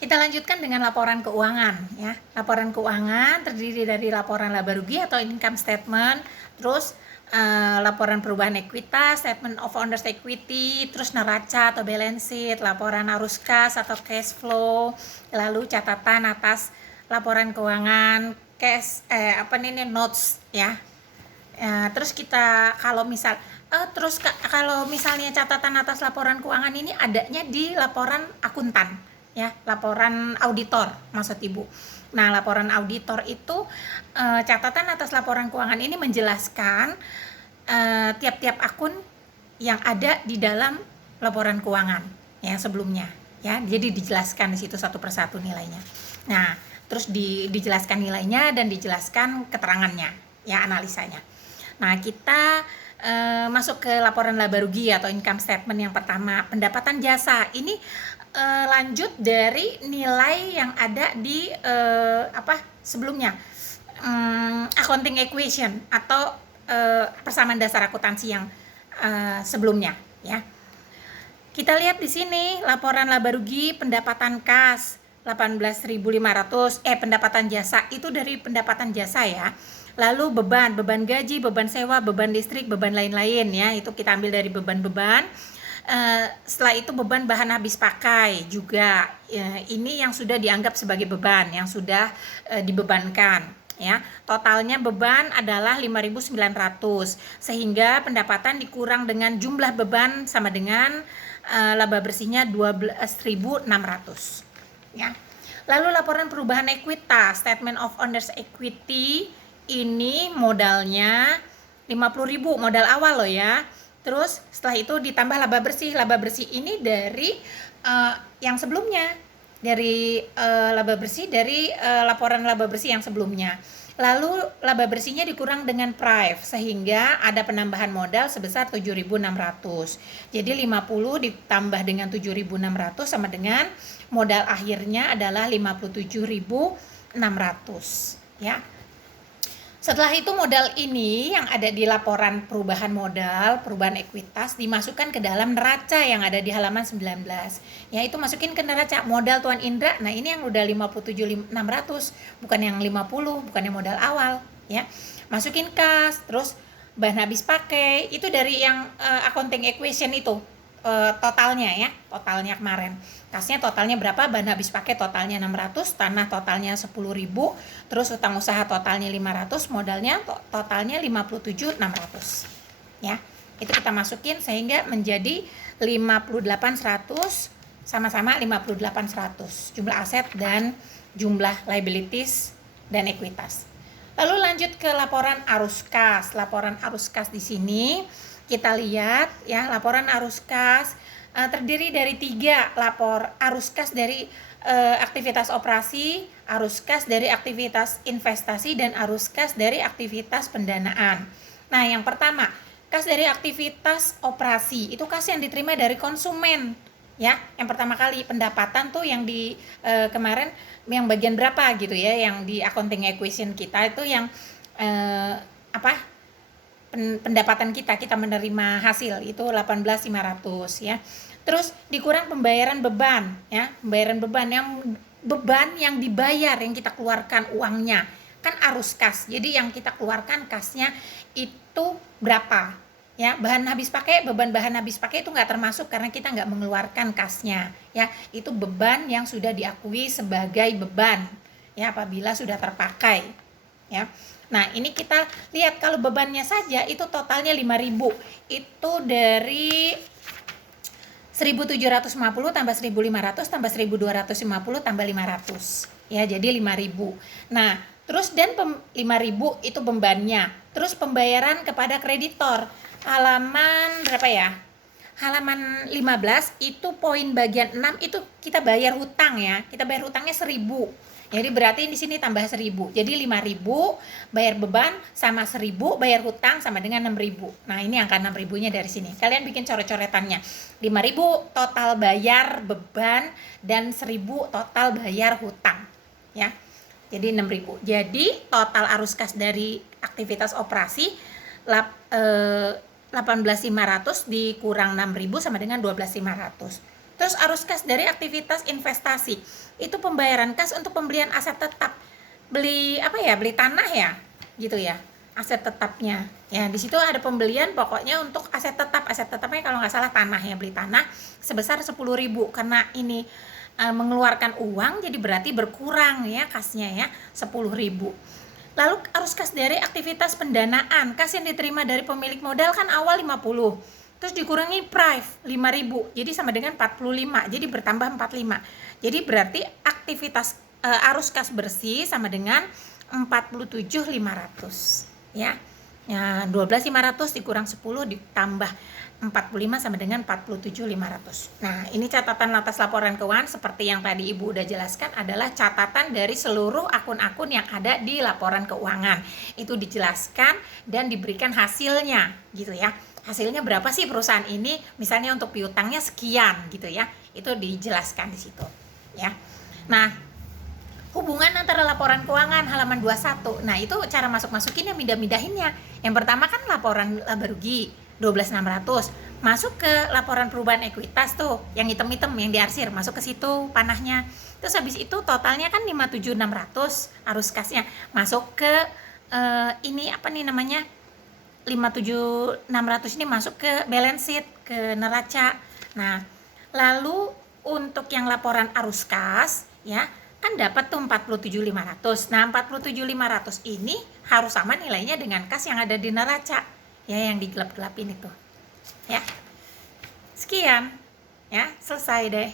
Kita lanjutkan dengan laporan keuangan ya. Laporan keuangan terdiri dari laporan laba rugi atau income statement, terus laporan perubahan ekuitas, statement of owner's equity, terus neraca atau balance sheet, laporan arus kas atau cash flow, lalu catatan atas laporan keuangan, notes ya. Terus kita kalau misalnya catatan atas laporan keuangan ini adanya di laporan akuntan ya, laporan auditor maksud Ibu. Nah, laporan auditor itu catatan atas laporan keuangan ini menjelaskan tiap-tiap akun yang ada di dalam laporan keuangan yang sebelumnya ya. Jadi dijelaskan di situ satu persatu nilainya. Nah, terus dijelaskan nilainya dan dijelaskan keterangannya ya, analisanya. Nah, kita masuk ke laporan laba rugi atau income statement yang pertama, pendapatan jasa. Ini lanjut dari nilai yang ada di sebelumnya, accounting equation atau persamaan dasar akuntansi yang sebelumnya ya. Kita lihat di sini laporan laba rugi pendapatan kas 18.500 pendapatan jasa itu dari pendapatan jasa ya. Lalu beban gaji, beban sewa, beban listrik, beban lain-lain ya, itu kita ambil dari beban-beban. Setelah itu beban bahan habis pakai juga, ini yang sudah dianggap sebagai beban, yang sudah dibebankan ya. Totalnya beban adalah 5.900 sehingga pendapatan dikurang dengan jumlah beban sama dengan laba bersihnya 12.600 ya. Lalu laporan perubahan ekuitas, statement of owner's equity, ini modalnya 50.000 modal awal loh ya. Terus setelah itu ditambah laba bersih. Laba bersih ini dari yang sebelumnya, dari laba bersih dari laporan laba bersih yang sebelumnya. Lalu laba bersihnya dikurang dengan prive sehingga ada penambahan modal sebesar 7.600. Jadi 50 ditambah dengan 7.600 sama dengan modal akhirnya adalah 57.600 ya. Setelah itu modal ini yang ada di laporan perubahan modal, perubahan ekuitas dimasukkan ke dalam neraca yang ada di halaman 19. Ya, itu masukin ke neraca modal Tuan Indra. Nah, ini yang udah 57.600, bukan yang 50, bukan yang modal awal, ya. Masukin kas, terus bahan habis pakai, itu dari yang accounting equation itu. Totalnya ya, totalnya kemarin. Kasnya totalnya berapa, bahan habis pakai totalnya 600, tanah totalnya 10.000, terus utang usaha totalnya 500, modalnya totalnya 57.600 ya. Itu kita masukin sehingga menjadi 58.100 sama-sama 58.100 jumlah aset dan jumlah liabilities dan ekuitas. Lalu lanjut ke laporan arus kas. Laporan arus kas di sini kita lihat ya, laporan arus kas terdiri dari 3 lapor arus kas dari aktivitas operasi, arus kas dari aktivitas investasi, dan arus kas dari aktivitas pendanaan. Nah, yang pertama, kas dari aktivitas operasi, itu kas yang diterima dari konsumen ya. Yang pertama kali pendapatan tuh yang di kemarin yang bagian berapa gitu ya, yang di accounting equation kita itu yang pendapatan kita menerima hasil itu 18.500 ya. Terus dikurang pembayaran beban ya, pembayaran beban yang dibayar, yang kita keluarkan uangnya kan arus kas. Jadi yang kita keluarkan kasnya itu berapa ya. Bahan habis pakai, beban bahan habis pakai itu nggak termasuk karena kita nggak mengeluarkan kasnya ya. Itu beban yang sudah diakui sebagai beban ya apabila sudah terpakai ya. Nah, ini kita lihat kalau bebannya saja itu totalnya 5.000. Itu dari 1.750 tambah 1.500 tambah 1.250 tambah 500. Ya, jadi 5.000. Nah, terus dan 5.000 itu bebannya. Terus pembayaran kepada kreditor. Halaman berapa ya? Halaman 15 itu poin bagian 6 itu kita bayar hutang ya. Kita bayar hutangnya 1.000. Jadi berarti di sini tambah 1.000. Jadi 5.000 bayar beban sama 1.000 bayar hutang sama dengan 6.000. Nah, ini angka 6.000-nya dari sini. Kalian bikin coret-coretannya. 5.000 total bayar beban dan 1.000 total bayar hutang. Ya. Jadi 6.000. Jadi total arus kas dari aktivitas operasi 18.500 dikurang 6.000 sama dengan 12.500. Terus arus kas dari aktivitas investasi, itu pembayaran kas untuk pembelian aset tetap, beli apa ya, beli tanah ya gitu ya, aset tetapnya ya. Di situ ada pembelian pokoknya untuk aset tetap. Aset tetapnya kalau nggak salah tanah ya, beli tanah sebesar 10.000. Karena ini mengeluarkan uang, jadi berarti berkurang ya kasnya ya, 10.000. Lalu arus kas dari aktivitas pendanaan, kas yang diterima dari pemilik modal kan awal 50, terus dikurangi prive 5.000, jadi sama dengan 45, jadi bertambah 45. Jadi berarti aktivitas arus kas bersih sama dengan 47.500 ya. Ya, 12.500 dikurang 10 ditambah 45 sama dengan 47.500. Nah, ini catatan atas laporan keuangan seperti yang tadi Ibu udah jelaskan, adalah catatan dari seluruh akun-akun yang ada di laporan keuangan. Itu dijelaskan dan diberikan hasilnya gitu ya. Hasilnya berapa sih perusahaan ini? Misalnya untuk piutangnya sekian gitu ya. Itu dijelaskan di situ ya. Nah, hubungan antara laporan keuangan halaman 21. Nah, itu cara masuk-masukin yang mindah-mindahinnya. Yang pertama kan laporan laba rugi 12.600, masuk ke laporan perubahan ekuitas tuh, yang hitam-hitam yang diarsir, masuk ke situ panahnya. Terus habis itu totalnya kan 57.600 arus kasnya, masuk ke ini apa nih namanya, 57.600 ini masuk ke balance sheet, ke neraca. Nah, lalu untuk yang laporan arus kas ya, kan dapat tuh 47.500. Nah, 47.500 ini harus sama nilainya dengan kas yang ada di neraca ya, yang digelap-gelapin itu ya. Sekian ya, selesai deh.